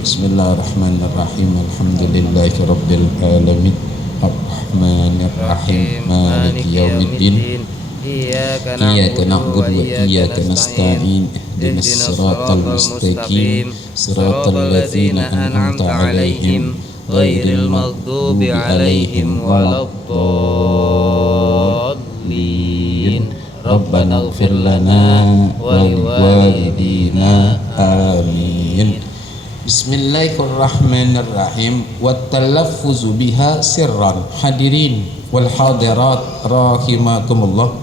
Bismillahirrahmanirrahim. Alhamdulillahirabbil alamin. Arrahmanirrahim. Maliki yaumiddin. Iyyaka na'budu wa iyyaka nasta'in. Ihdinas siratal mustaqim. Siratal ladzina an'amta 'alaihim ghairil maghdubi 'alaihim waladdallin. Rabbana ighfir lana wa liwalidina. Amin. Bismillahirrahmanirrahim. Wattalaffuzu biha sirran. Hadirin wal hadirat rahimakumullah.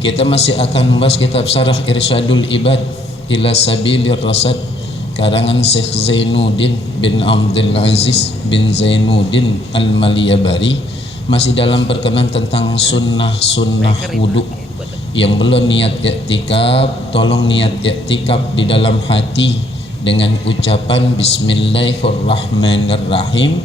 Kita masih akan membahas kitab Syarah Irsyadul Ibad ila Sabilir Rasyad karangan Syekh Zainuddin bin Abdul Aziz bin Zainuddin Al-Maliyabari. Masih dalam perkenalan tentang sunnah wudu. Yang belum niat i'tikaf, tolong niat i'tikaf di dalam hati dengan ucapan Bismillahirrahmanirrahim.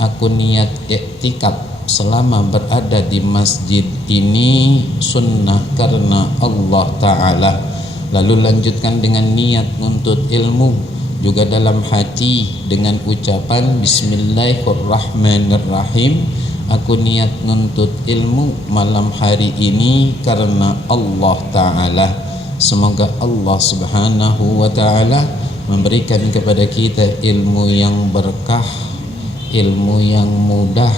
Aku niat i'tikaf selama berada di masjid ini sunnah karena Allah Ta'ala. Lalu lanjutkan dengan niat nuntut ilmu juga dalam hati dengan ucapan Bismillahirrahmanirrahim. Aku niat nuntut ilmu malam hari ini karena Allah Ta'ala. Semoga Allah Subhanahu wa Ta'ala memberikan kepada kita ilmu yang berkah, ilmu yang mudah,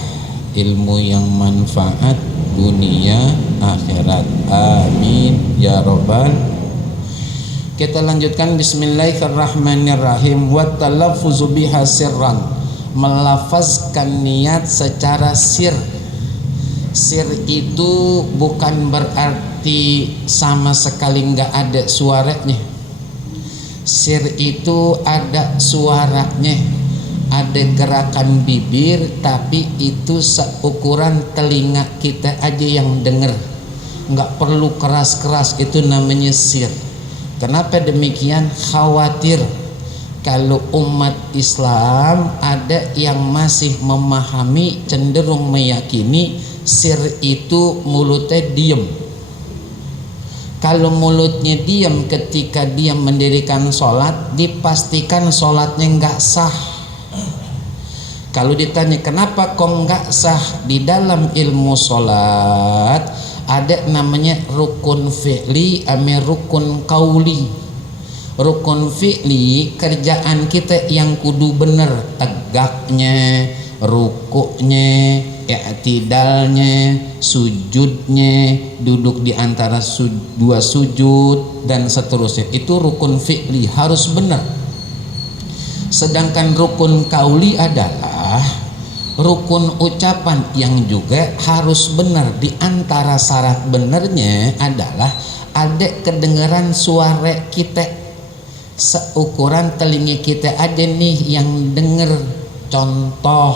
ilmu yang manfaat dunia akhirat. Amin ya rabbal. Kita lanjutkan Bismillahirrahmanirrahim. Wa talaffuzu biha sirran. Melafazkan niat secara sir. Sir itu bukan berarti sama sekali nggak ada suaranya. Sir itu ada suaranya, ada gerakan bibir, tapi itu seukuran telinga kita aja yang dengar, nggak perlu keras-keras. Itu namanya sir. Kenapa demikian? Khawatir kalau umat Islam ada yang masih memahami, cenderung meyakini sir itu mulutnya diem. Kalau mulutnya diem ketika dia mendirikan sholat, dipastikan sholatnya nggak sah. Kalau ditanya kenapa kok nggak sah, di dalam ilmu sholat ada namanya rukun fi'li ame rukun qauli. Rukun fi'li kerjaan kita yang kudu bener, tegaknya, rukuknya, i'tidalnya, sujudnya, duduk di antara dua sujud dan seterusnya. Itu rukun fi'li harus benar. Sedangkan rukun qauli adalah rukun ucapan yang juga harus benar. Di antara syarat benernya adalah ada kedengaran suara kita, seukuran telinga kita aja nih yang denger. Contoh,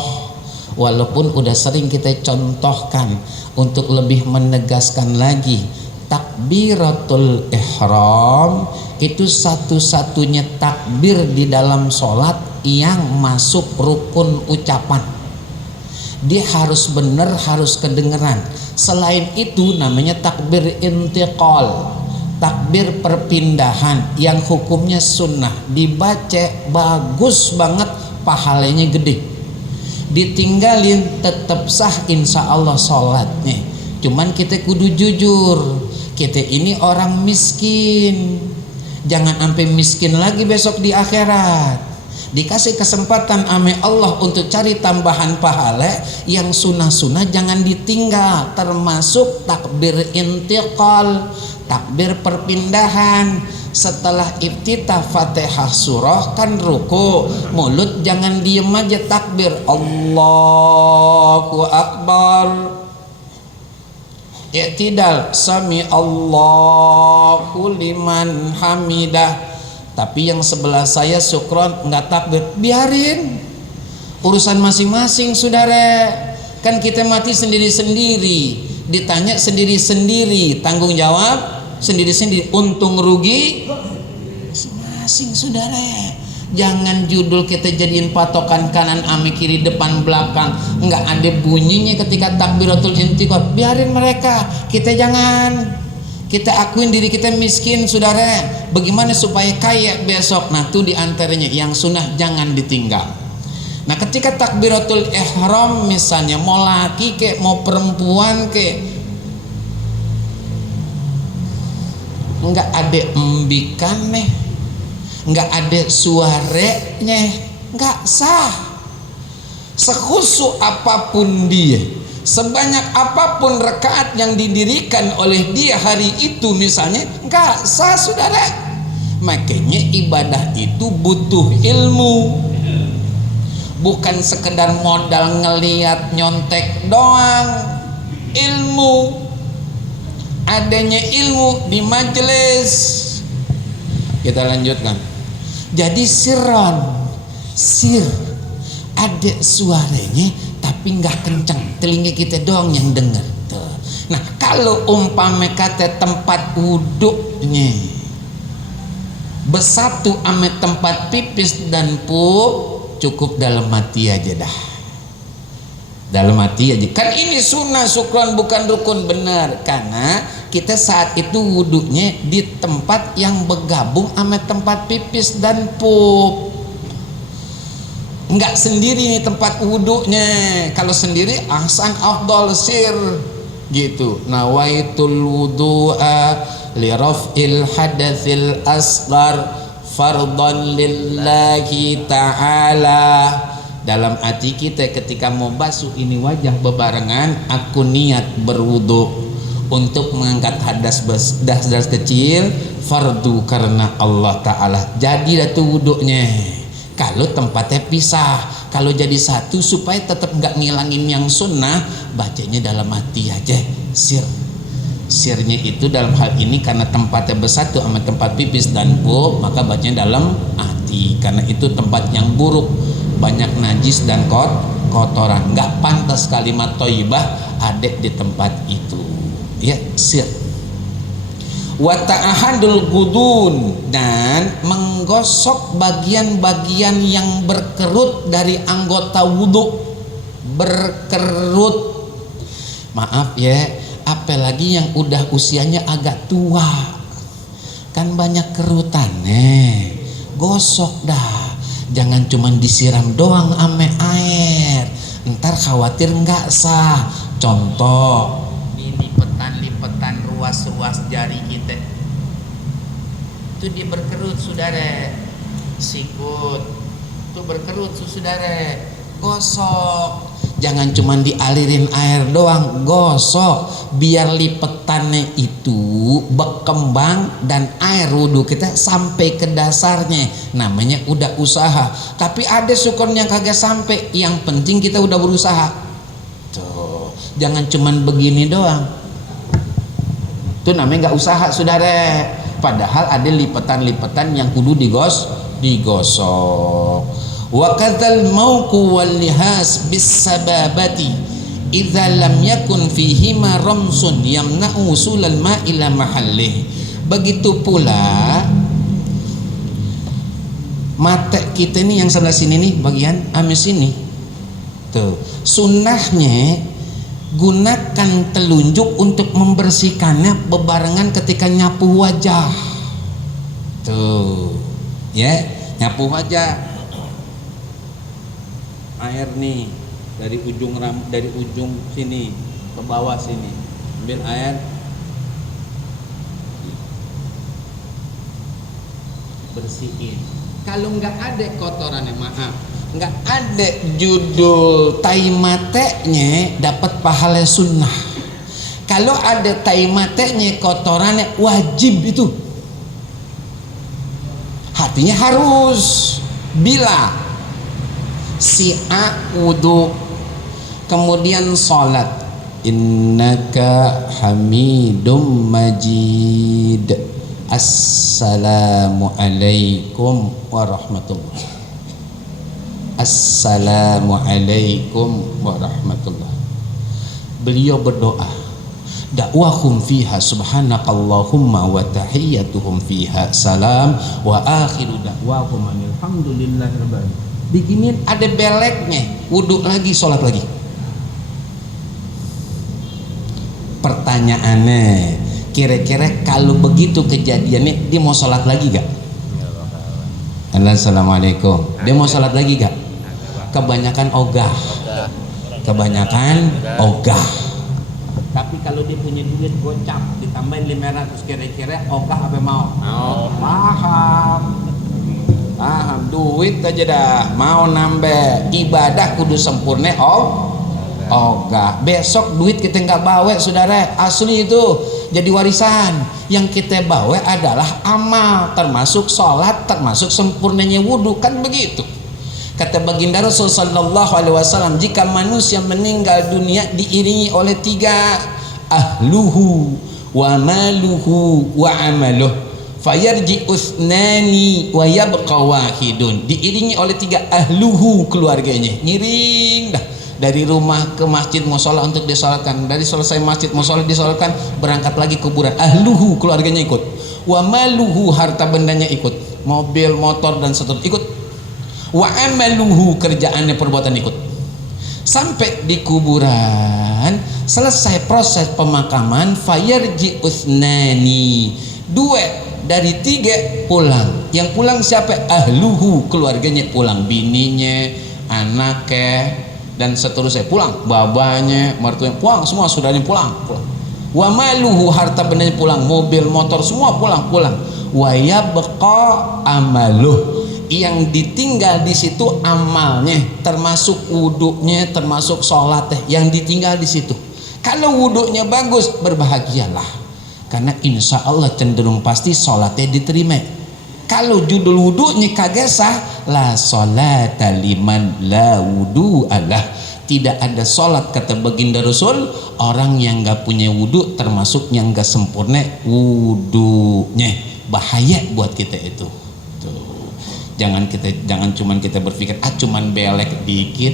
walaupun udah sering kita contohkan, untuk lebih menegaskan lagi, takbiratul ihram itu satu-satunya takbir di dalam sholat yang masuk rukun ucapan. Dia harus benar, harus kedengeran. Selain itu namanya takbir intiqal, takbir perpindahan yang hukumnya sunnah, dibaca bagus banget, pahalanya gede. Ditinggalin tetap sah insya Allah sholatnya. Cuman kita kudu jujur, kita ini orang miskin. Jangan sampai miskin lagi besok di akhirat. Dikasih kesempatan ame Allah untuk cari tambahan pahala, yang sunnah-sunnah jangan ditinggal, termasuk takbir intiqal, takbir perpindahan. Setelah iftitah Fatihah surah kan ruku, mulut jangan diem aja, takbir Allahu Akbar. I'tidal sami Allahu liman hamidah. Tapi yang sebelah saya syukron nggak takbir, biarin, urusan masing-masing saudara. Kan kita mati sendiri-sendiri, ditanya sendiri-sendiri, tanggung jawab sendiri-sendiri, untung rugi masing-masing saudara. Jangan judul kita jadiin patokan kanan ame kiri depan belakang, nggak ada bunyinya ketika takbiratul intiqal. Biarin mereka, kita jangan. Kita akuin diri kita miskin, saudara. Bagaimana supaya kaya besok? Nah, itu diantaranya yang sunnah jangan ditinggal. Nah, ketika takbiratul ihram misalnya, mau laki kek mau perempuan kek, enggak ada embikan nih, enggak ada suaranya, enggak sah. Sekhusyuk apapun dia, sebanyak apapun rakaat yang didirikan oleh dia hari itu misalnya, enggak sah, saudara. Makanya ibadah itu butuh ilmu, bukan sekedar modal ngeliat nyontek doang. Ilmu, adanya ilmu di majelis. Kita lanjutkan. Jadi sir ada suaranya tapi nggak kencang, telinga kita doang yang dengar tuh. Nah, kalau umpama kata tempat wuduknya bersatu ame tempat pipis dan pup, cukup dalam hati aja dah. Dalam hati aja. Kan ini sunnah syukran bukan rukun, benar. Karena kita saat itu wuduknya di tempat yang bergabung ame tempat pipis dan pup. Enggak sendiri nih tempat wuduknya. Kalau sendiri ahsan afdal sir gitu. Nawaitul wudu'a li raf'il hadatsil asghar fardhan lillahi ta'ala. Dalam hati kita ketika mau basuh ini wajah bebarengan, aku niat berwudu untuk mengangkat hadas kecil fardu karena Allah Ta'ala. Jadi dah tu wuduknya. Kalau tempatnya pisah, kalau jadi satu supaya tetap nggak ngilangin yang sunnah, bacanya dalam hati aja. Sirnya itu dalam hal ini karena tempatnya bersatu sama tempat pipis dan pup, maka bacanya dalam hati. Karena itu tempat yang buruk, banyak najis dan kotoran. Nggak pantas kalimat thayyibah ada di tempat itu. Ya, sir. Wa ta'ahadul gudun, dan menggosok bagian-bagian yang berkerut dari anggota wudhu. Berkerut, maaf ya, apalagi yang udah usianya agak tua, kan banyak kerutannya. Gosok dah, jangan cuman disiram doang ame air, ntar khawatir nggak sah. Contoh, lipetan ruas jari kita itu dia berkerut, saudara. Sikut itu berkerut, saudara. Gosok, jangan cuman dialirin air doang, gosok biar lipetannya itu berkembang dan air wudhu kita sampai ke dasarnya. Namanya udah usaha. Tapi ada syukur yang kagak sampai, yang penting kita udah berusaha tuh. Jangan cuman begini doang, itu namanya nggak usaha, saudara. Padahal ada lipetan-lipetan yang kudu digosok. Wa kadzal mauqu wal lihas bis sababati idza lam yakun fihi ma ramsun yamna'u usulal ma ila mahallih. Begitu pula mata kita nih yang sebelah sini nih, bagian amis ini tuh, sunnahnya gunakan telunjuk untuk membersihkannya bebarengan ketika nyapu wajah tuh ya. Nyapu wajah, air nih dari ujung sini ke bawah sini, ambil air, bersihin. Kalau nggak ada kotorannya, maaf, nggak ada judul tai matenya, dapat pahala sunnah. Kalau ada tai matenya kotorannya, wajib itu, hatinya harus bila si'a wudu, kemudian sholat, innaka hamidum majid, assalamualaikum warahmatullahi, assalamualaikum warahmatullah. Beliau berdoa, dakwahum fiha subhanakallahumma wa tahiyyatuhum fiha salam wa akhiru dakwahum alhamdulillahi rabbil alamin. Begini ada beleknya, wudhu lagi, sholat lagi. Pertanyaannya, Kira-kira kalau begitu kejadiannya, dia mau sholat lagi gak? Assalamualaikum. Dia mau sholat lagi gak? Kebanyakan ogah. Tapi kalau dia punya duit gocap ditambahin 500, kira-kira ogah apa mau? Paham, duit aja dah mau nambah, ibadah kudu sempurna. Ogah. Besok duit kita nggak bawa, saudara, asli itu jadi warisan. Yang kita bawa adalah amal, termasuk sholat, termasuk sempurnanya wudhu, kan begitu. Kata baginda Rasul sallallahu alaihi wasallam, jika manusia meninggal dunia diiringi oleh 3, ahluhu wa maluhu wa amaluh, fayarji usnani wa yabqa wahidun. Diiringi oleh 3, ahluhu, keluarganya, ngiring dah dari rumah ke masjid musola untuk disolatkan, dari selesai masjid musola disolatkan, berangkat lagi kuburan, ahluhu, keluarganya ikut, wa maluhu, harta bendanya ikut, mobil, motor dan seterusnya ikut, wa amaluhu, kerjaannya, perbuatan ikut, sampai di kuburan selesai proses pemakaman. Fayarji usnani, 2 dari 3 pulang. Yang pulang siapa? Ahluhu, keluarganya pulang, bininya, anaknya dan seterusnya pulang, babanya, mertuanya pulang, semua saudaranya pulang. Wa maluhu, harta bendanya pulang, mobil, motor semua pulang. Wa yabqa amaluh, yang ditinggal di situ amalnya, termasuk wudhunya, termasuk sholatnya, yang ditinggal di situ. Kalau wudhunya bagus, berbahagialah, karena insya Allah cenderung pasti sholatnya diterima. Kalau judul wudhunya kagak sah, la sholata liman la wudhu Allah, tidak ada sholat, kata baginda Rasul, orang yang gak punya wudhu, termasuk yang gak sempurna wudhunya. Bahaya buat kita itu. Jangan cuman kita berpikir cuman belek dikit,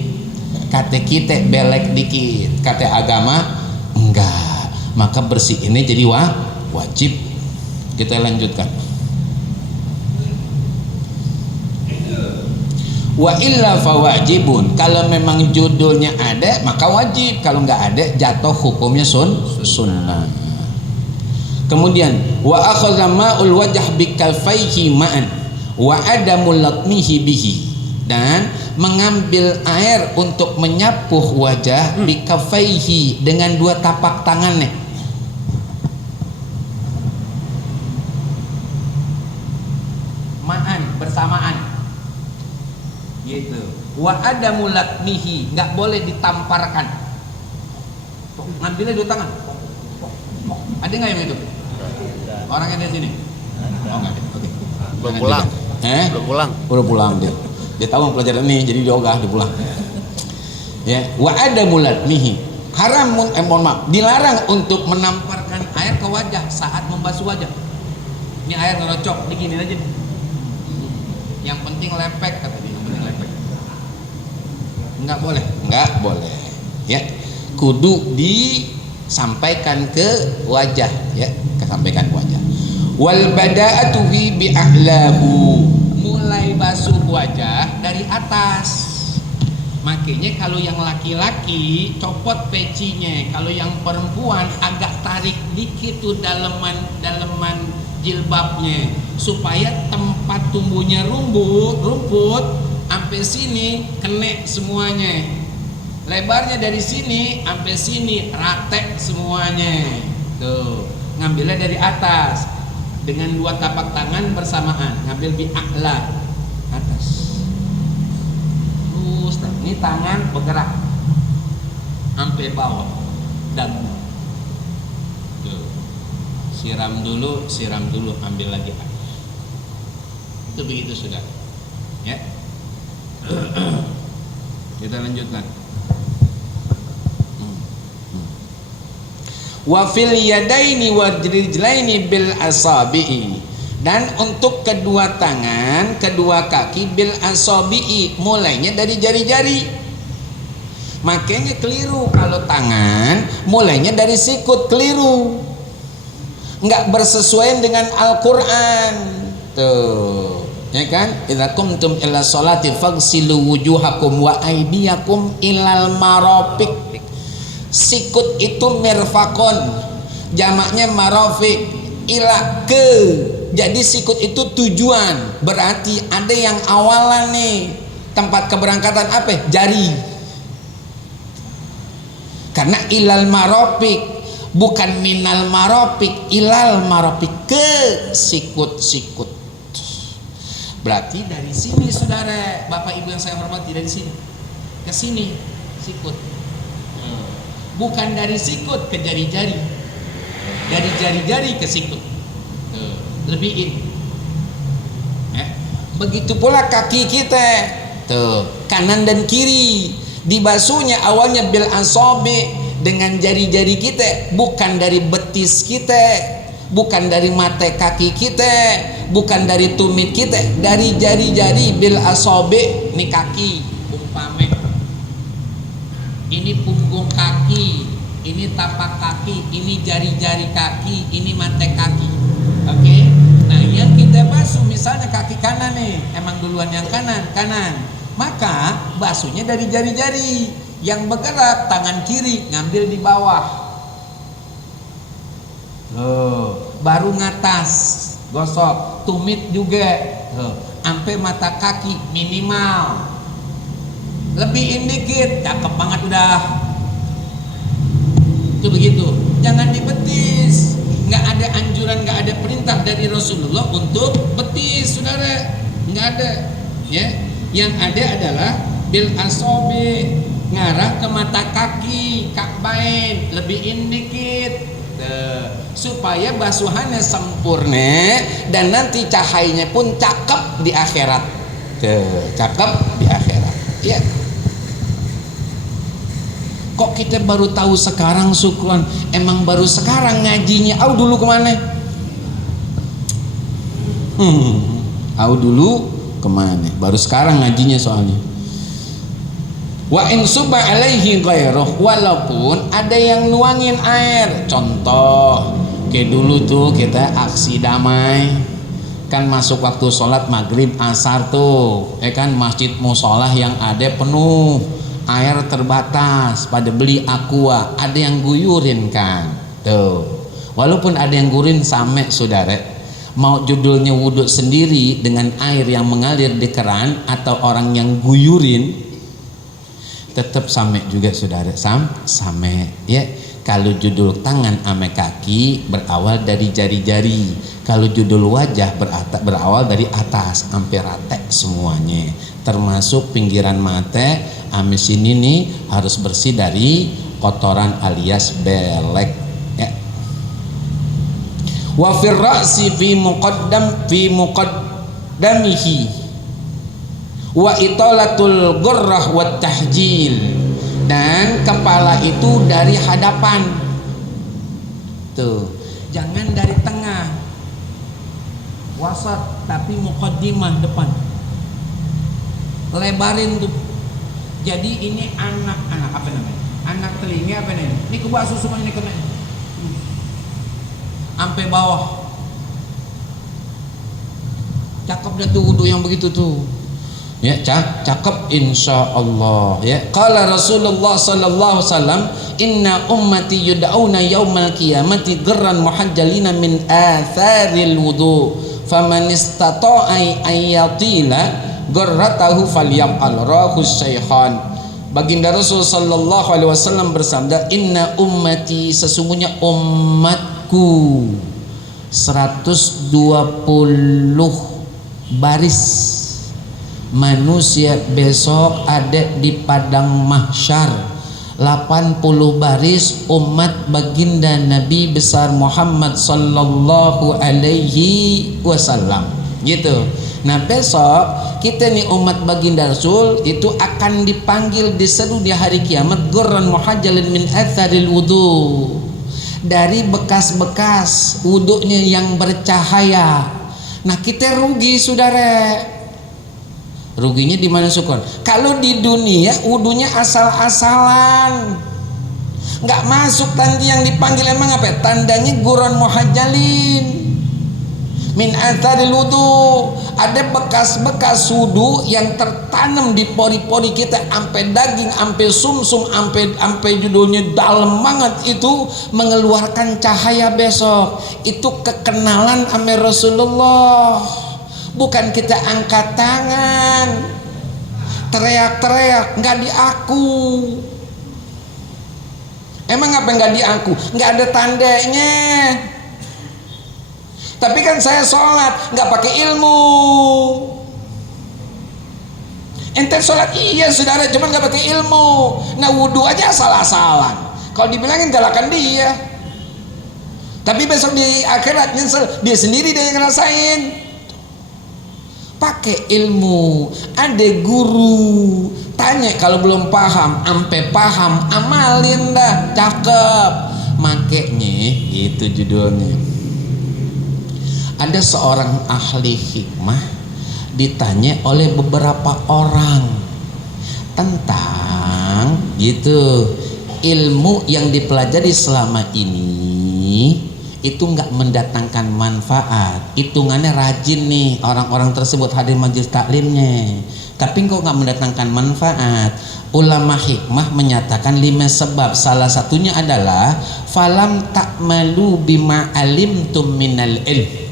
kata kita belek dikit, kata agama enggak, maka bersih ini jadi wajib. Kita lanjutkan. Wa illa fawajibun, kalau memang judulnya ada maka wajib, kalau nggak ada jatuh hukumnya sunnah. Kemudian wa akhadha ma'ul wajh bikafaihi ma'an wa adamul latmihi bihi, dan mengambil air untuk menyapuh wajah bikafaihi, dengan 2 tapak tangannya. Ma'an, bersamaan gitu. Wa adamul latmihi, nggak boleh ditamparkan. Ngambilnya 2 tangan. Ada nggak yang itu? Orang yang di sini? Oh nggak ada. Oke. Belum pulang. Udah pulang dia. Dia tahu pelajaran ini, jadi dia ogah, dia pulang. Ya, wa adamul latmihi, haram, mohon maaf, dilarang untuk menamparkan air ke wajah saat membasuh wajah. Ini air ngerocok, diginin aja. Yang penting lepek, kata dia, yang penting lepek. Enggak boleh. Ya, kudu disampaikan ke wajah, ya, sampaikan ke wajah. Wal bada'atu bi a'lahu, mulai basuh wajah dari atas. Makanya kalau yang laki-laki copot pecinya, kalau yang perempuan agak tarik dikit tuh daleman jilbabnya, supaya tempat tumbuhnya rumput sampai sini kena semuanya. Lebarnya dari sini sampai sini rata semuanya. Tuh, ngambilnya dari atas dengan 2 tapak tangan bersamaan, ngambil bi a'la, atas. Terus ini tangan bergerak sampai bawah dan siram dulu, ambil lagi air. Itu begitu sudah, ya. Kita lanjutkan. Wa fil yadaini wajrijlaini bil asabi'i, dan untuk kedua tangan, kedua kaki, bil asabi'i, mulainya dari jari-jari. Makanya keliru kalau tangan mulainya dari sikut, keliru, nggak bersesuaian dengan Al-Quran. Tuh, ya kan? Idza qumtum ila sholati faghsilu wujuhakum wa aydiyakum ilal marafiq. Sikut itu mirfakon, jamaknya marafiq, ila ke. Jadi sikut itu tujuan, berarti ada yang awalan nih, tempat keberangkatan apa? Jari. Karena ilal marafiq, bukan minal marafiq, ilal marafiq, ke sikut-sikut. Berarti dari sini saudara, bapak ibu yang saya hormati, dari sini ke sini sikut, bukan dari sikut ke jari-jari, dari jari-jari ke sikut, lebihin. Begitu pula kaki kita, tuh kanan dan kiri, dibasuhnya awalnya bil asabi, dengan jari-jari kita, bukan dari betis kita, bukan dari mata kaki kita, bukan dari tumit kita, dari jari-jari bil asabi. Ini kaki, umpame ini punggung kaki, ini tapak kaki, ini jari-jari kaki, ini mata kaki. Oke? Nah, yang kita basuh misalnya kaki kanan nih, emang duluan yang kanan, maka basuhnya dari jari-jari. Yang bergerak tangan kiri ngambil di bawah, baru ngatas gosok, tumit juga, sampai mata kaki minimal, lebihin dikit, cakep banget udah. Itu begitu, jangan di betis. Nggak ada anjuran, nggak ada perintah dari Rasulullah untuk betis, saudara, nggak ada. Ya, yang ada adalah bil asobi, ngarah ke mata kaki, kakbain, lebihin dikit, supaya basuhannya sempurna dan nanti cahayanya pun cakep di akhirat. Cakep di akhirat. Ya. Kok kita baru tahu sekarang, syukron? Emang baru sekarang ngajinya? Au dulu kemana? Au dulu kemana? Baru sekarang ngajinya soalnya. Wa in suba alaihi ghairuh, walaupun ada yang nuangin air. Contoh, kayak dulu tuh kita aksi damai, kan masuk waktu sholat maghrib asar tuh, kan masjid musolah yang ada penuh, air terbatas, pada beli aqua, ada yang guyurin kan tuh. Walaupun ada yang guyurin sampai saudara, mau judulnya wudhu sendiri dengan air yang mengalir di keran atau orang yang guyurin, tetap sampai juga saudara, sampai ya. Kalau judul tangan ame kaki berawal dari jari-jari, kalau judul wajah berawal dari atas sampai rata semuanya, termasuk pinggiran mata ame sini nih harus bersih dari kotoran alias belek ya. Wa fir ra'si fi muqaddamihi wa italatul ghurrah wat tahjil, dan kepala itu dari hadapan tuh, jangan dari tengah wasat, tapi muqaddimah depan, lebarin tuh. Jadi ini anak apa namanya, anak telinga apa namanya, ini ke bawah semua ini kena sampai bawah, cakep dah tuh wudu yang begitu tuh ya, cakep insyaallah ya. Qala Rasulullah sallallahu alaihi wasallam, inna ummati yud'auna yaumal qiyamati ghurran muhajjalina min atharil wudu, faman istata'a ayyatila ghurratahu falyaf'al, rawahu syaikhan. Baginda Rasul sallallahu alaihi wasallam bersabda, inna ummati, sesungguhnya umatku 120 baris manusia besok ada di padang mahsyar, 80 baris umat baginda Nabi besar Muhammad sallallahu alaihi wasallam gitu. Nah besok kita nih umat baginda Rasul itu akan dipanggil, diseru di hari kiamat, ghurran muhajjalin min atharil wudu, dari bekas-bekas wudunya yang bercahaya. Nah kita rugi saudara. Ruginya di mana syukur? Kalau di dunia wudunya asal-asalan, nggak masuk nanti yang dipanggil emang apa? Tandanya ghurran muhajjalin min atharil wudu, ada bekas-bekas wudu yang tertanam di pori-pori kita, sampai daging, sampai sumsum, sampai judulnya dalam banget, itu mengeluarkan cahaya besok. Itu kekenalan sama Rasulullah. Bukan kita angkat tangan teriak-teriak nggak diaku. Emang apa nggak diaku? Nggak ada tandanya. Tapi kan saya sholat nggak pakai ilmu. Ente sholat iya saudara, cuman nggak pakai ilmu. Nah wudhu aja salah-salah. Kalau dibilangin galakan dia. Tapi besok di akhirat nyesel, dia sendiri dia yang ngerasain. Pakai ilmu, ada guru, tanya kalau belum paham, ampe paham, amalin dah, cakep. Makanya itu judulnya. Ada seorang ahli hikmah ditanya oleh beberapa orang tentang gitu, ilmu yang dipelajari selama ini itu nggak mendatangkan manfaat. Hitungannya rajin nih orang-orang tersebut hadir majelis taklimnya, tapi kok nggak mendatangkan manfaat. Ulama hikmah menyatakan 5 sebab. Salah satunya adalah falam ta'malu bima alimtum minal ilm.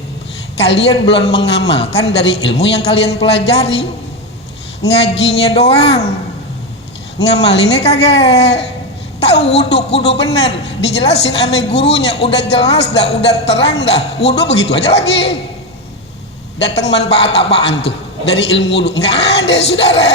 Kalian belum mengamalkan dari ilmu yang kalian pelajari. Ngajinya doang, ngamalinnya kagak. Tahu wudhu kudu benar, dijelasin ame gurunya, udah jelas dah, udah terang dah. Wudhu begitu aja lagi. Datang manfaat apaan tuh dari ilmu wudhu? Nggak ada saudara.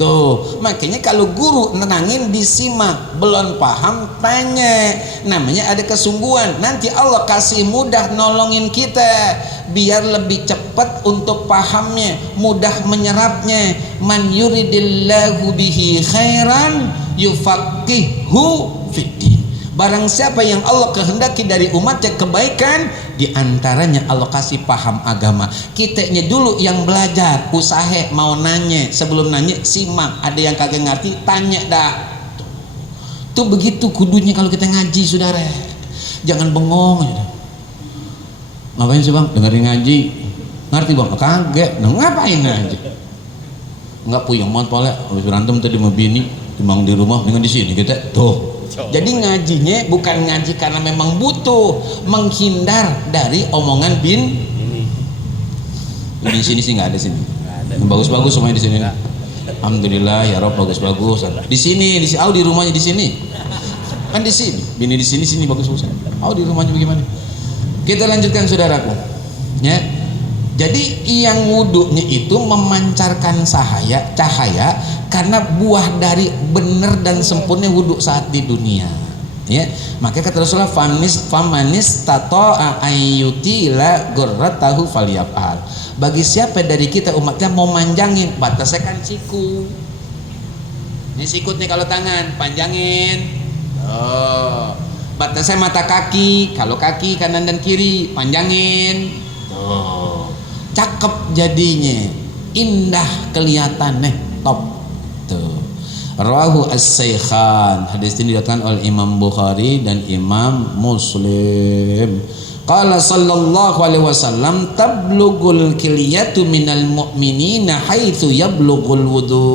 Tuh makanya kalau guru nenangin disimak, belum paham tanya. Namanya ada kesungguhan. Nanti Allah kasih mudah nolongin kita biar lebih cepat untuk pahamnya, mudah menyerapnya. Man yuridillahu bihi khairan yufaqihu fiddin. Barang siapa yang Allah kehendaki dari umatnya kebaikan, diantaranya Allah kasih paham agama. Kitanya dulu yang belajar, usaha mau nanya, sebelum nanya simak. Ada yang kagak ngerti tanya dah. Tuh begitu kudunya kalau kita ngaji saudara. Jangan bengong aja. Ngapain sih bang? Dengerin ngaji. Ngerti bang? Kagak. Nah ngapain aja? Nggak puyeng banget pala. Habis berantem tadi sama bini, timbang di rumah dengan di sini kita tuh. Jadi ngajinya bukan ngaji karena memang butuh, menghindar dari omongan bin. Di sini sih nggak ada sini. Bagus-bagus semuanya di sini. Alhamdulillah ya Rob, bagus-bagus. Di sini, di rumahnya di sini. Kan di sini, bini di sini bagus-bagus. Di rumahnya bagaimana? Kita lanjutkan saudaraku. Ya. Jadi yang wudhunya itu memancarkan cahaya karena buah dari benar dan sempurna wudhu saat di dunia. Ya, makanya kata Rasulullah famanis tato'a ayyutila gurratahu falyaf'al. Bagi siapa dari kita umatnya mau manjangin, batasnya kan siku. Ini sikut nih kalau tangan, panjangin. Batasnya mata kaki, kalau kaki kanan dan kiri panjangin. Cakep jadinya, indah kelihatannya, top tuh. Rawahu as-Saikhan, hadis ini diriwayatkan oleh Imam Bukhari dan Imam Muslim. Qala sallallahu alaihi wasallam tablughul kilyatu minal mu'minina haitsu yablughul wudu.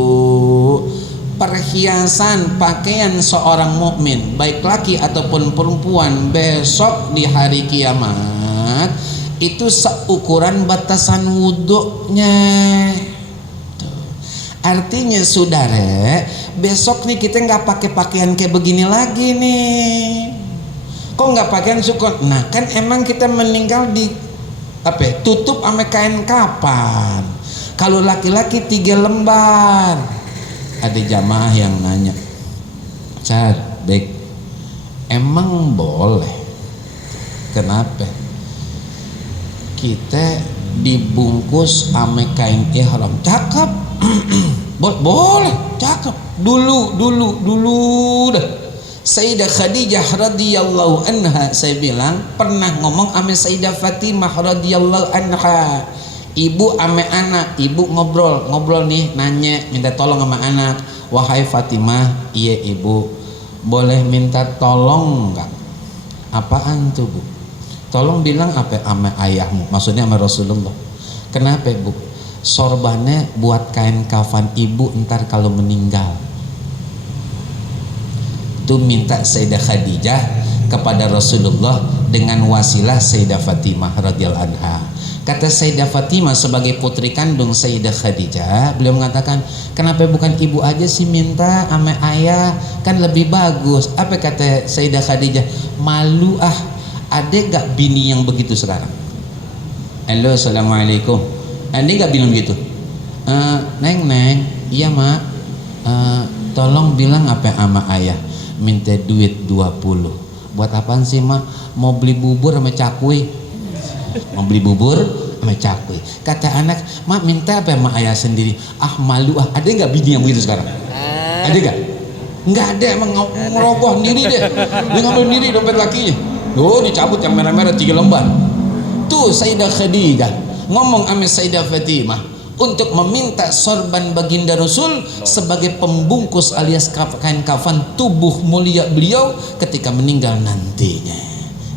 Perhiasan pakaian seorang mukmin baik laki ataupun perempuan besok di hari kiamat itu seukuran batasan wudhunya. Artinya saudara, besok nih kita nggak pakai pakaian kayak begini lagi nih. Kok nggak pakaian syukur? Nah kan emang kita meninggal di tutup sama kain kapan. Kalau laki-laki 3 lembar. Ada jamaah yang nanya, Bek, emang boleh? Kenapa? Kita dibungkus ame kain ihram, cakep. Boleh, cakep. Dulu dah. Sayyidah Khadijah radhiyallahu anha, saya bilang pernah ngomong ame Sayyidah Fatimah radhiyallahu anha. Ibu ame anak, ibu ngobrol nih, nanya minta tolong sama anak. Wahai Fatimah, iya ibu, boleh minta tolong enggak? Apaan tuh bu? Tolong bilang apa sama ayahmu, maksudnya sama Rasulullah. Kenapa Bu? Sorbannya buat kain kafan ibu ntar kalau meninggal. Itu minta Sayyidah Khadijah kepada Rasulullah dengan wasilah Sayyidah Fatimah radhiyallahu anha. Kata Sayyidah Fatimah sebagai putri kandung Sayyidah Khadijah, beliau mengatakan, kenapa bukan ibu aja sih minta sama ayah, kan lebih bagus. Apa kata Sayyidah Khadijah? Malu ada gak bini yang begitu sekarang? Halo, assalamualaikum. Ada gak bilang gitu? Neng, iya mak, tolong bilang apa sama ayah, minta duit 20. Buat apaan sih mak? Mau beli bubur sama cakwe. Mau beli bubur sama cakwe. Kata anak, mak minta apa sama ayah sendiri? Malu Ada gak bini yang begitu sekarang? Ada gak? Nggak ada, emang ngerogoh diri deh. Dia ngambil diri dompet lakinya. Dicabut yang merah-merah 3 lembar. Tuh Sayyidah Khadijah ngomong sama Sayyidah Fatimah untuk meminta sorban baginda Rasul sebagai pembungkus alias kain kafan tubuh mulia beliau ketika meninggal nantinya.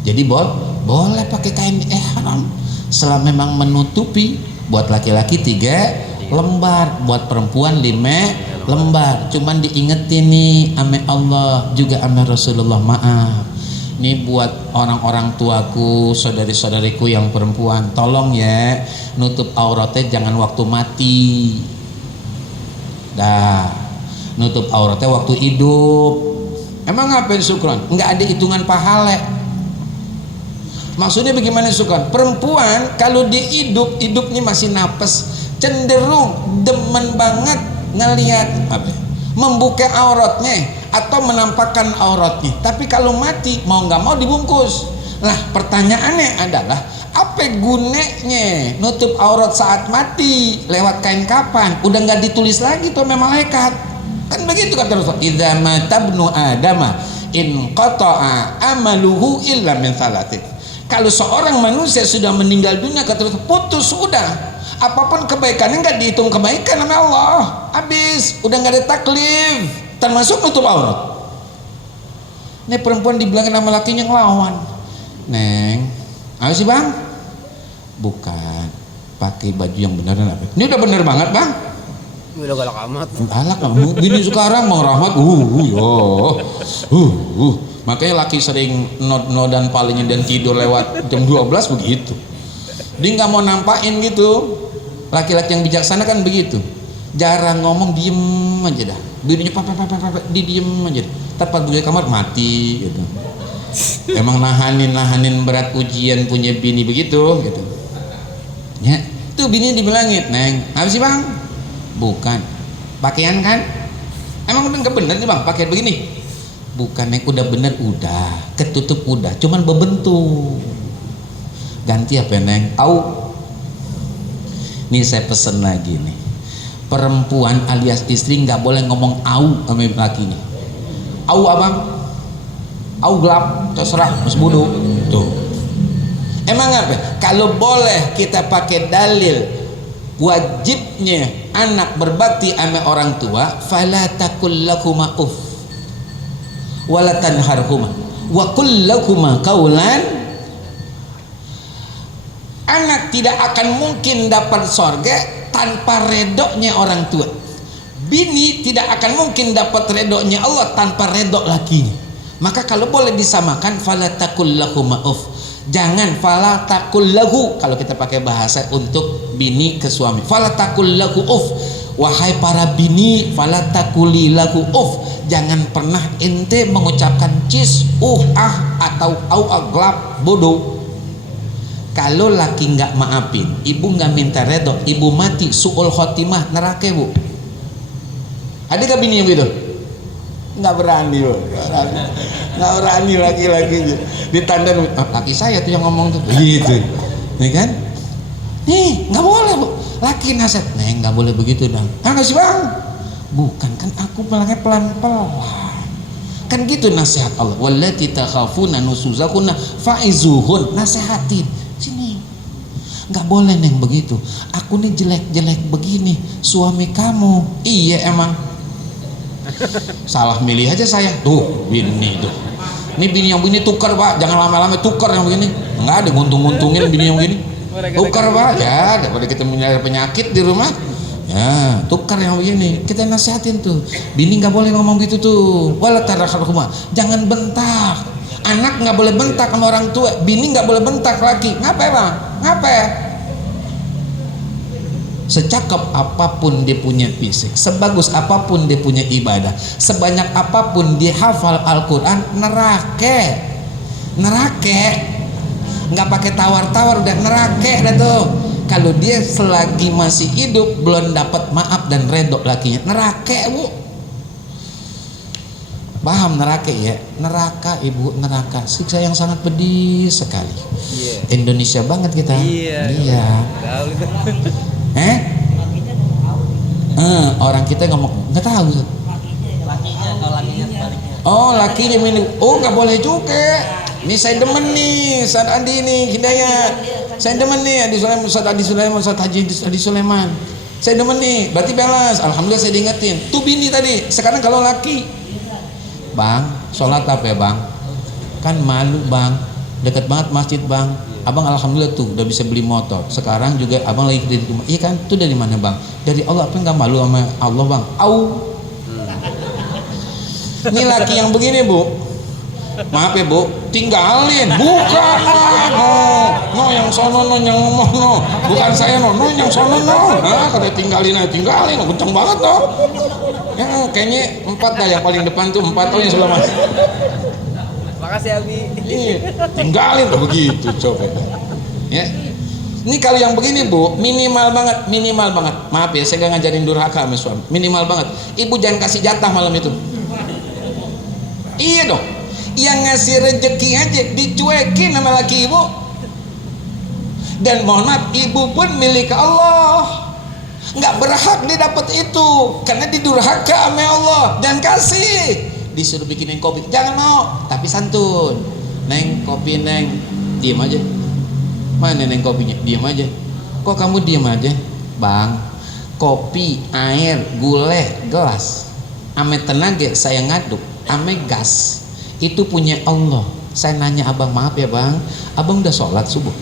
Jadi boleh pakai kain ihram selama memang menutupi. Buat laki-laki 3 lembar, buat perempuan 5 lembar. Cuman diingetin nih sama Allah juga sama Rasulullah, maaf nih buat orang-orang tuaku, saudari-saudariku yang perempuan, tolong ya nutup auratnya jangan waktu mati. Nutup auratnya waktu hidup. Emang ngapain syukran? Nggak ada hitungan pahala. Maksudnya bagaimana syukran? Perempuan kalau di hidupnya masih napas, cenderung demen banget ngelihat membuka auratnya atau menampakkan auratnya. Tapi kalau mati mau nggak mau dibungkus. Lah pertanyaannya adalah, apa gunanya nutup aurat saat mati lewat kain kafan? Udah nggak ditulis lagi tuh sama malaikat. Kan begitu kata Rasul, idza mata ibnu adama in qata'a amaluhu illa min thalathin. Kalau seorang manusia sudah meninggal dunia, kata Rasul, putus sudah. Apapun kebaikannya nggak dihitung kebaikan sama Allah, habis, udah nggak ada taklif, termasuk nutup aurat. Ini perempuan dibilangin sama lakinya ngelawan. Neng, apa sih bang? Bukan, pakai baju yang benar. Ini udah bener banget bang. Udah galak amat. Galak kamu, gini sekarang mau rahmat, makanya laki sering nodan palingnya dan tidur lewat jam 12 begitu. Dia nggak mau nampakin gitu. Laki-laki yang bijaksana kan begitu, jarang ngomong, diem aja dah. Bininya dia diem aja. Tepat di kamar mati gitu. Emang nahanin berat ujian punya bini begitu gitu. Ya, tuh bini dibilangin, Neng, apa sih bang? Bukan, pakaian kan? Emang udah bener nih bang, pakai begini? Bukan Neng, udah bener, udah ketutup udah, cuman berbentuk. Ganti apa Neng? Au. Nih saya pesen lagi nih, perempuan alias istri nggak boleh ngomong au sama lakinya. Au abang, au gelap, terserah mas bodoh. Tuh. Emang apa? Kalau boleh kita pakai dalil wajibnya anak berbakti sama orang tua, fala takul lakuma uff wala tanharhuma wa qul lakuma qaulan. Anak tidak akan mungkin dapat sorga tanpa redoknya orang tua. Bini tidak akan mungkin dapat redoknya Allah tanpa redok lakinya. Maka kalau boleh disamakan, fala takul lahuma uff, jangan fala takul lahu. Kalau kita pakai bahasa untuk bini ke suami, fala takul lahu uff, wahai para bini, fala takuli lahu uff, jangan pernah ente mengucapkan cis, atau au aglab, bodoh. Kalau laki nggak maafin, ibu nggak minta redho, ibu mati su'ul khotimah, neraka bu. Ada gak bini yang gitu? Nggak berani bu, nggak berani laki-laki ditanda, laki saya tuh yang ngomong tuh gitu, nih kan? Nih nggak boleh bu, laki nasihat, neng nggak boleh begitu dong. Nggak sih bang? Bukan, kan aku bilangnya pelan-pelan. Kan gitu nasihat Allah. Wallati takhafuna nusuzakunna fa'izuhun, nasihatin. Sini, nggak boleh neng begitu. Aku nih jelek-jelek begini, suami kamu. Iya emang. Salah milih aja saya. Tuh bini tuh. Ini bini yang begini tukar pak, jangan lama-lama tukar yang begini. Nggak ada nguntung-nguntungin bini yang begini. Tukar aja daripada kita punya penyakit di rumah. Ya, tukar yang begini. Kita nasihatin tuh. Bini nggak boleh ngomong gitu tuh. Wala tarakharhuma. Jangan bentak. Anak nggak boleh bentak sama orang tua. Bini nggak boleh bentak laki. Ngapain bang? Ngapain? Secakap apapun dia punya fisik, sebagus apapun dia punya ibadah, sebanyak apapun dia hafal Al-Quran, nerake, nggak pakai tawar-tawar, udah nerake dah tuh. Kalau dia selagi masih hidup belum dapat maaf dan redok lakinya, nerake bu. Paham neraka ya? Neraka ibu, neraka siksa yang sangat pedih sekali. Indonesia banget kita. Iya. Orang kita ngomong nggak tahu. Lakinya atau lakinya sebaliknya. Oh lakinya minum. Oh nggak boleh juga. Ini saya demen nih, Ustaz Andi nih Hidayat. Saya demen nih Ustaz Adi Sulaiman, Ustaz Haji Adi Sulaiman. Saya demen nih, berarti balas. Alhamdulillah saya diingetin. Tuh bini tadi. Sekarang kalau laki, bang, sholat apa ya bang? Kan malu bang. Dekat banget masjid bang. Abang alhamdulillah tuh udah bisa beli motor. Sekarang juga abang lagi di rumah. Iya kan? Tuh dari mana bang? Dari Allah. Apa nggak malu sama Allah bang? Au. Ini laki yang begini bu. Maaf ya bu, tinggalin. Bukan no yang sono no yang no. Bukan saya no yang sono no. Nah kalau tinggalin aja tinggalin, kenceng banget no. Ya kayaknya 4 dah yang paling depan tuh 4 tahun yang sebelah mana. Makasih Abi. Iya, tinggalin tuh begitu coba. Ya. Ini kalau yang begini bu, minimal banget. Maaf ya, saya gak ngajarin durhaka sama suami. Minimal banget. Ibu jangan kasih jatah malam itu. Iya dong. Yang ngasih rezeki aja dicuekin sama laki ibu. Dan mohon maaf, ibu pun milik Allah. Nggak berhak dia dapat itu karena didurhaka sama Allah. Dan kasih. Disuruh bikinin kopi, jangan mau, tapi santun. Neng kopi neng, diem aja. Mana neng kopinya? Diem aja. Kok kamu diem aja? Bang, kopi, air, gulai, gelas, ame tenaga saya ngaduk, ame gas itu punya Allah. Saya nanya abang, maaf ya bang, abang udah sholat subuh?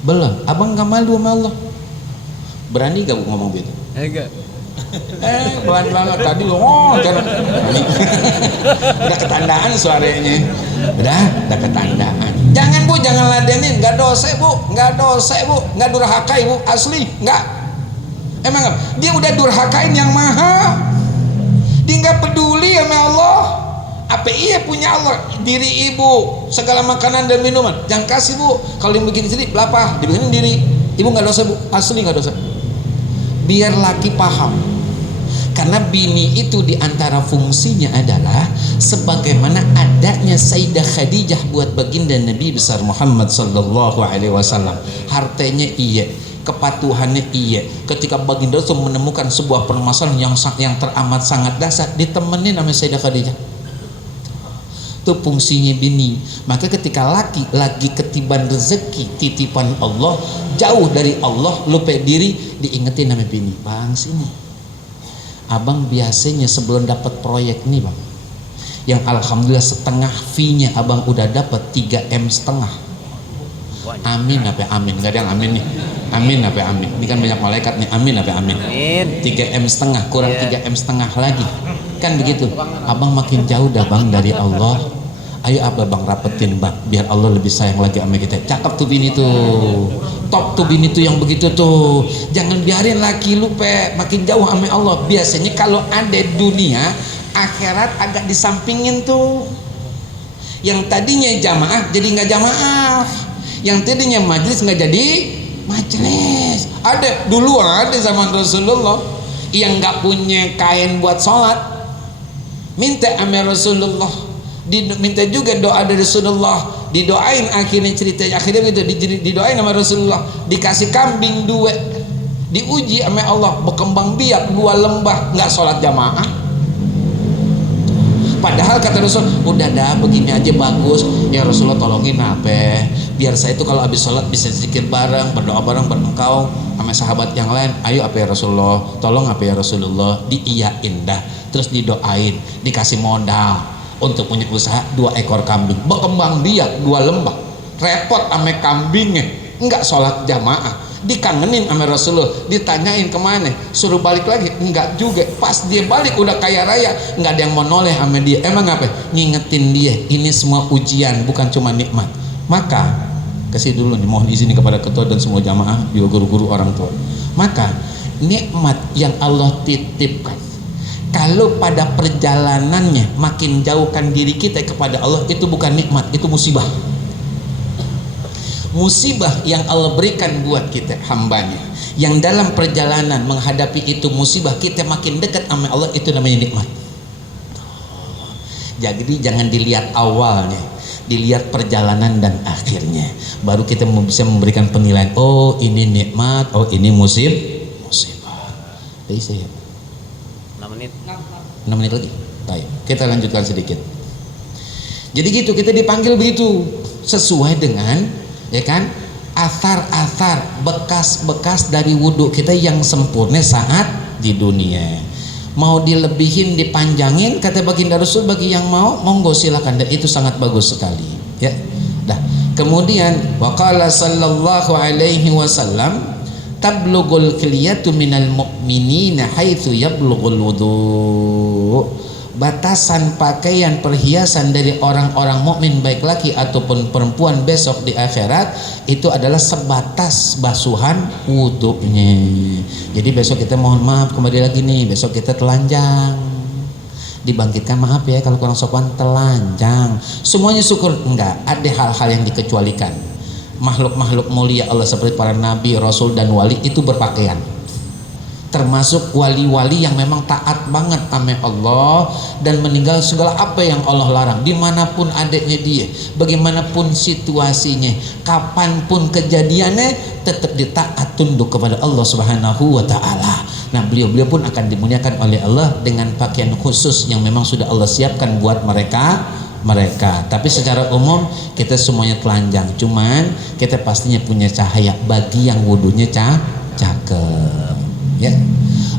Belum. Abang gak malu sama Allah? Berani gak ngomong gitu? Enggak. Pelan banget tadi jangan. Udah ketandaan suaranya. Udah ketandaan. Jangan bu, jangan ladenin. Nggak dosa bu, nggak durhakai bu, asli nggak. Emang dia udah durhakain yang maha. Dia nggak peduli sama Allah. Apa iya punya Allah? Diri ibu, segala makanan dan minuman jangan kasih bu. Kalau yang bikin sendiri, lapah dibikinin diri. Ibu nggak dosa bu, asli nggak dosa. Biar laki paham. Karena bini itu diantara fungsinya adalah sebagaimana adanya Sayyidah Khadijah buat baginda Nabi besar Muhammad sallallahu alaihi wasallam. Hartanya iya, kepatuhannya iya. Ketika baginda itu menemukan sebuah permasalahan yang teramat sangat dasar, ditemenin sama Sayyidah Khadijah. Itu fungsinya bini. Maka ketika laki lagi ketiban rezeki titipan Allah, jauh dari Allah, lupa diri, diingetin sama bini. Bang sini, abang biasanya sebelum dapat proyek nih bang, yang alhamdulillah setengah fee-nya abang udah dapat 3M setengah. Amin apa amin? Gak ada yang amin nih. Amin apa amin? Ini kan banyak malaikat nih. Amin apa amin? 3M setengah, kurang 3M setengah lagi. Kan begitu. Abang makin jauh dah bang dari Allah. Ayo abang rapetin bang, biar Allah lebih sayang lagi sama kita. Cakep tuh bini tuh, top tuh bini tuh yang begitu tuh. Jangan biarin laki lu makin jauh sama Allah. Biasanya kalau ada dunia, akhirat agak disampingin tuh. Yang tadinya jamaah jadi nggak jamaah, yang tadinya majelis nggak jadi majelis. Ada dulu ada zaman Rasulullah yang nggak punya kain buat sholat, minta sama Rasulullah. Minta juga doa dari Rasulullah, didoain. Akhirnya akhirnya gitu didoain sama Rasulullah, dikasih kambing 2, diuji sama Allah, berkembang biak 2 lembah, nggak sholat jamaah. Padahal kata Rasul, udah dah begini aja bagus ya Rasulullah, tolongin apa biar saya itu kalau habis sholat bisa zikir bareng, berdoa bareng berengkau sama sahabat yang lain. Ayo apa ya Rasulullah, tolong apa ya Rasulullah, diiyain dah, terus didoain, dikasih modal untuk punya usaha 2 ekor kambing, berkembang biak 2 lembah. Repot ame kambingnya, enggak sholat jamaah, dikangenin sama Rasulullah, ditanyain kemana, suruh balik lagi, enggak juga. Pas dia balik udah kaya raya, enggak ada yang mau noleh sama dia. Emang apa? Ngingetin dia, ini semua ujian, bukan cuma nikmat. Maka kasih dulu nih, mohon izin kepada ketua dan semua jamaah, juga guru-guru orang tua. Maka nikmat yang Allah titipkan, kalau pada perjalanannya makin jauhkan diri kita kepada Allah, itu bukan nikmat, itu musibah. Musibah yang Allah berikan buat kita hambanya, yang dalam perjalanan menghadapi itu musibah kita makin dekat sama Allah, itu namanya nikmat. Jadi jangan dilihat awalnya, dilihat perjalanan dan akhirnya, baru kita bisa memberikan penilaian. Oh ini nikmat, oh ini musibah. Jadi saya 6 menit. 6 menit lagi. Baik, kita lanjutkan sedikit. Jadi gitu, kita dipanggil begitu sesuai dengan, ya kan, athar-athar, bekas-bekas dari wudhu kita yang sempurna saat di dunia. Mau dilebihin, dipanjangin, kata baginda Rasul, bagi yang mau, monggo silakan, dan itu sangat bagus sekali. Ya, dah. Kemudian waqala sallallahu alaihi wasallam, tablughul kiliyatu minal mu'minina haitsu yablughul wudu. Batasan pakaian perhiasan dari orang-orang mukmin baik laki ataupun perempuan besok di akhirat itu adalah sebatas basuhan wudunya. Jadi besok kita mohon maaf, kembali lagi nih, besok kita telanjang, dibangkitkan, maaf ya kalau kurang sopan, telanjang, semuanya syukur. Enggak, ada hal-hal yang dikecualikan. Makhluk-makhluk mulia Allah seperti para nabi, rasul dan wali itu berpakaian, termasuk wali-wali yang memang taat banget sama Allah dan meninggal segala apa yang Allah larang, dimanapun adanya dia, bagaimanapun situasinya, kapanpun kejadiannya, tetap ditaat tunduk kepada Allah Subhanahu wa ta'ala. Nah, beliau-beliau pun akan dimuliakan oleh Allah dengan pakaian khusus yang memang sudah Allah siapkan buat mereka. Tapi secara umum kita semuanya telanjang, cuman kita pastinya punya cahaya bagi yang wudunya cakep. Ya,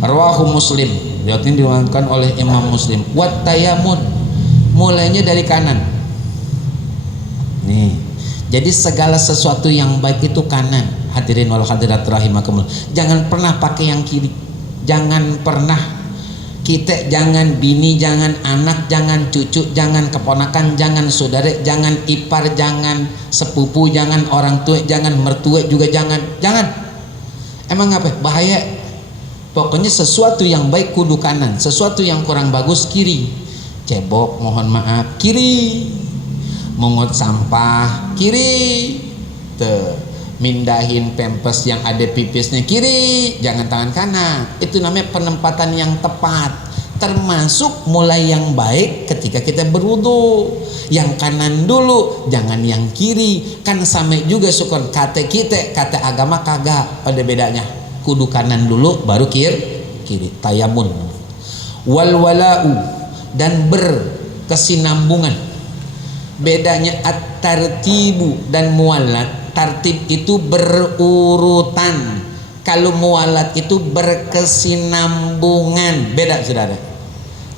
rawahu Muslim, riwayat ini diriwayatkan oleh Imam Muslim. Wat tayamun, mulainya dari kanan. Nih, jadi segala sesuatu yang baik itu kanan. Hadirin wal hadirat rahimakumullah. Jangan pernah pakai yang kiri. Jangan pernah. Kita jangan bini, jangan anak, jangan cucu, jangan keponakan, jangan saudara, jangan ipar, jangan sepupu, jangan orang tua, jangan mertua juga jangan. Emang apa? Bahaya. Pokoknya sesuatu yang baik kudu kanan, sesuatu yang kurang bagus kiri. Cebok mohon maaf kiri, mungut sampah kiri, mindahin pempes yang ada pipisnya kiri, jangan tangan kanan. Itu namanya penempatan yang tepat, termasuk mulai yang baik ketika kita berwudu, yang kanan dulu, jangan yang kiri. Kan sama juga syukur kata kita, kata agama kagak ada bedanya, kudu kanan dulu baru kiri. Tayamun. Wal wala'u, dan berkesinambungan. Bedanya at-tartibu dan muwalat. Tartib itu berurutan, kalau muwalat itu berkesinambungan. Beda saudara.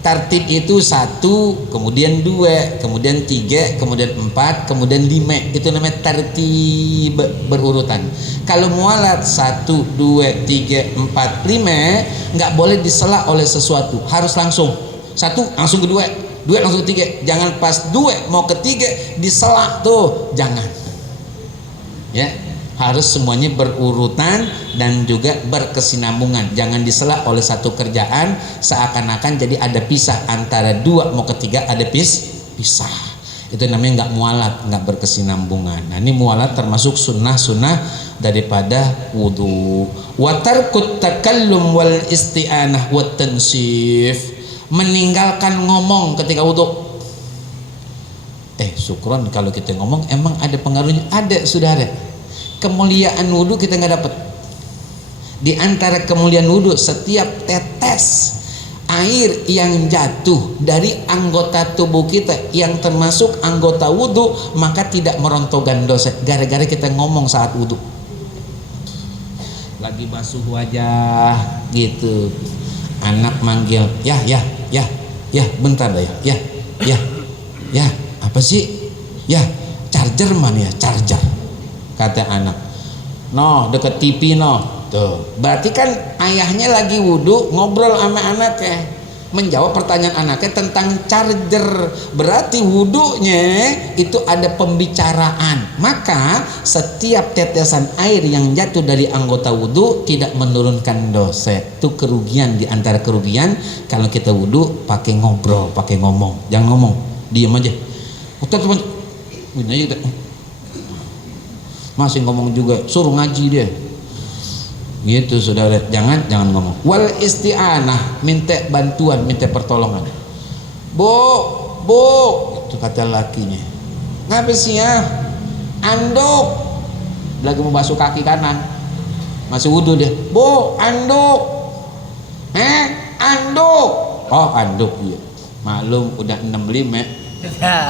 Tartib itu 1, kemudian 2, kemudian 3, kemudian 4, kemudian 5. Itu namanya tartib berurutan. Kalau mualat 1, 2, 3, 4, 5 nggak boleh disela oleh sesuatu, harus langsung 1 langsung ke 2, 2 langsung ke 3. Jangan pas 2 mau ke 3 disela tuh, jangan. Ya, harus semuanya berurutan dan juga berkesinambungan. Jangan disela oleh satu kerjaan seakan-akan jadi ada pisah antara 2 mau ke 3 ada pisah. Itu namanya nggak mualat, nggak berkesinambungan. Nah, ini mualat termasuk sunnah-sunnah daripada wudu. Wa tarkut takallum wal isti'anah wat tansif, meninggalkan ngomong ketika wudu. Syukron kalau kita ngomong emang ada pengaruhnya, ada saudara. Kemuliaan wudhu kita nggak dapat. Di antara kemuliaan wudhu, setiap tetes air yang jatuh dari anggota tubuh kita yang termasuk anggota wudhu, maka tidak merontokkan dosa. Gara-gara kita ngomong saat wudhu, lagi basuh wajah gitu, anak manggil, ya bentar dah ya apa sih, ya charger mana ya, charger, kata anak. noh deket TV noh tuh. Berarti kan ayahnya lagi wudhu ngobrol sama anaknya, menjawab pertanyaan anaknya tentang charger. Berarti wudhunya itu ada pembicaraan. Maka setiap tetesan air yang jatuh dari anggota wudhu tidak menurunkan dosa. Itu kerugian di antara kerugian kalau kita wudhu pakai ngobrol, pakai ngomong. Jangan ngomong, diam aja. Masih ngomong juga, suruh ngaji dia. Gitu saudara, jangan ngomong. Wal isti'anah, minta bantuan, minta pertolongan. Bu, itu kata lakinya. Ngapa sih ya? Anduk. Lagi mau basuh kaki kanan, masih wudhu dia. Bu, anduk. Anduk. Oh, anduk ya. Maklum udah 65.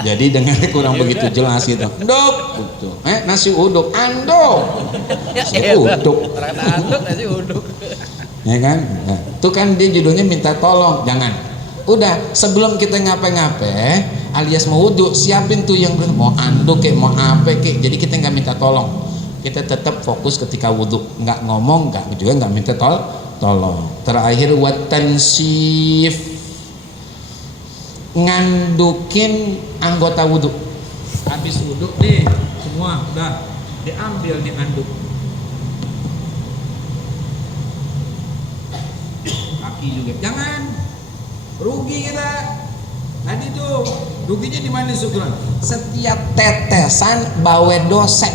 Jadi dengarnya kurang begitu jelas gitu. Anduk, gitu. Nasi uduk, anduk. Nasi uduk. Anduk nasi uduk. Ya kan? Nah, itu kan dia judulnya minta tolong. Jangan. Udah, sebelum kita ngapain alias mau wudhu, siapin tuh yang mau anduk kayak mau apa kayak. Jadi kita nggak minta tolong. Kita tetap fokus ketika wudhu, nggak ngomong, nggak minta tolong. Terakhir watansif, ngandukin anggota wudhu. Habis wudhu deh semua udah diambil nih anduk, kaki juga jangan, rugi kita. Tadi tuh ruginya di mana syukuran? Setiap tetesan bawa dosa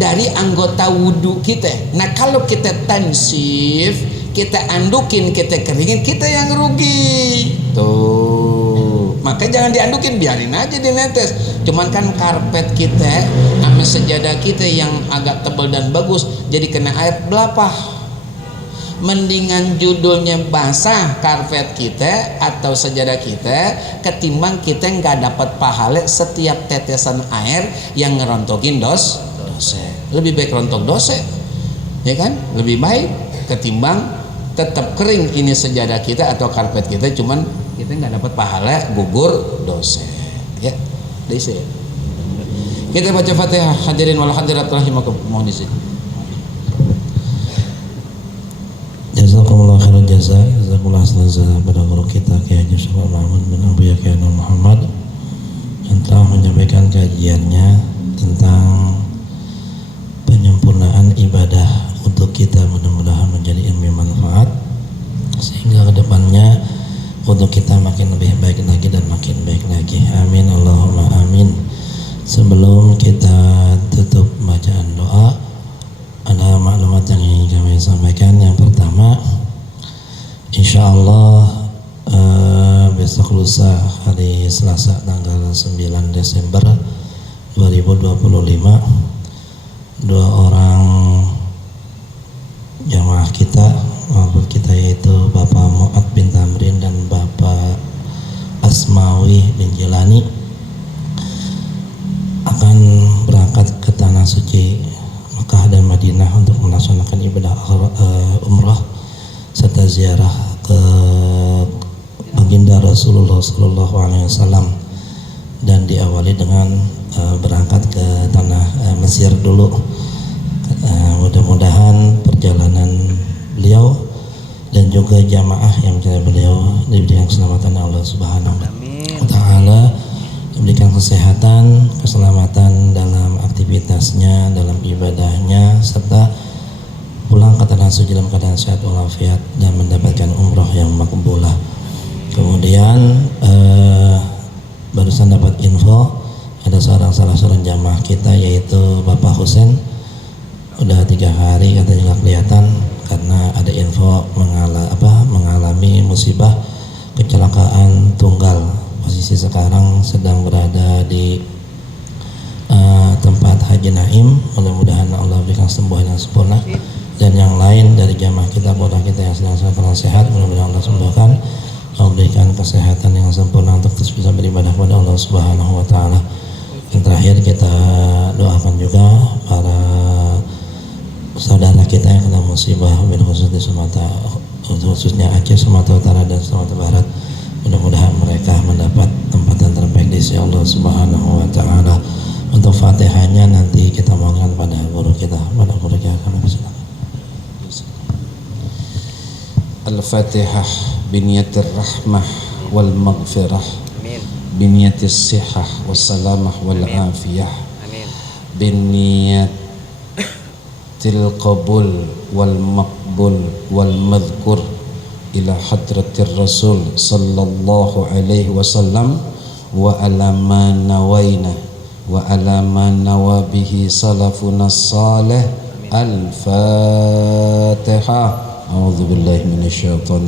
dari anggota wudhu kita. Nah kalau kita tansif, kita andukin, kita keringin, kita yang rugi tuh. Maka jangan diandukin, biarin aja di netes. Cuman kan karpet kita sama sejadah kita yang agak tebal dan bagus jadi kena air belapah. Mendingan judulnya basah karpet kita atau sejadah kita ketimbang kita nggak dapat pahala setiap tetesan air yang ngerontokin dosa. Lebih baik rontok dosa, ya kan? Lebih baik ketimbang tetap kering ini sejadah kita atau karpet kita, cuman kita nggak dapat pahala, gugur dosa. Ya, desi. Kita baca Fatihah, hadirin wal hadirat rahimakum, mohon izin. Jazakumullah khairan jaza, jazakumullah khairan pada guru kita Kiai Haji Syarif Mahmud bin Abu Kiai Muhammad yang telah menyampaikan kajiannya tentang penyempurnaan ibadah untuk kita, mudah-mudahan menjadi ilmu manfaat sehingga kedepannya untuk kita makin lebih baik lagi dan makin baik lagi. Amin Allahumma amin. Sebelum kita tutup bacaan doa, ada maklumat yang ingin kami sampaikan. Yang pertama, insya Allah besok lusa hari Selasa tanggal 9 Desember 2025 dua orang jamaah kita, maupun kita, yaitu Bapak Mu'ad bin Tamrin dan Bapak Asmawi bin Jilani akan berangkat ke tanah suci Mekah dan Madinah untuk melaksanakan ibadah umrah serta ziarah ke baginda Rasulullah SAW, dan diawali dengan berangkat ke tanah Mesir dulu. Mudah-mudahan perjalanan beliau dan juga jamaah yang menjadi beliau diberikan keselamatan Allah Subhanahu wa Ta'ala, diberikan kesehatan, keselamatan dalam aktivitasnya, dalam ibadahnya, serta pulang ke tanah suci dalam keadaan sehat walafiat dan mendapatkan umroh yang makbulah. Kemudian barusan dapat info ada salah seorang jamaah kita, yaitu Bapak Husen, udah 3 hari katanya nggak kelihatan karena ada info mengalami musibah kecelakaan tunggal. Posisi sekarang sedang berada di tempat Haji Naim. Mudah-mudahan Allah berikan sembuhan yang sempurna, dan yang lain dari jamaah kita, bodoh kita yang sedang sehat, mudah-mudahan Allah sembuhkan, Allah berikan kesehatan yang sempurna untuk terus bisa beribadah kepada Allah Subhanahu wa Ta'ala. Yang terakhir, kita doakan juga para saudara kita yang kena musibah, khusus di Sumatera, khususnya Aceh, Sumatera Utara dan Sumatera Barat. Mudah-mudahan mereka mendapat tempat yang terbaik di sisi Allah Subhanahu wa Ta'ala. Untuk Fatihahnya nanti kita mohonkan pada guru kita, pada guru kita. Al-Fatihah biniyatir rahmah wal maghfirah, Amin. biniyatis sihah wassalamah wal afiyah, Amin. biniyatil qabul wal maqbul wal madhkur ila hadratir rasul sallallahu alaihi wasallam wa ala ma nawaina wa ala ma nawabihi salafuna salih. Al-Fatihah. A'udzu billahi minasyaitonir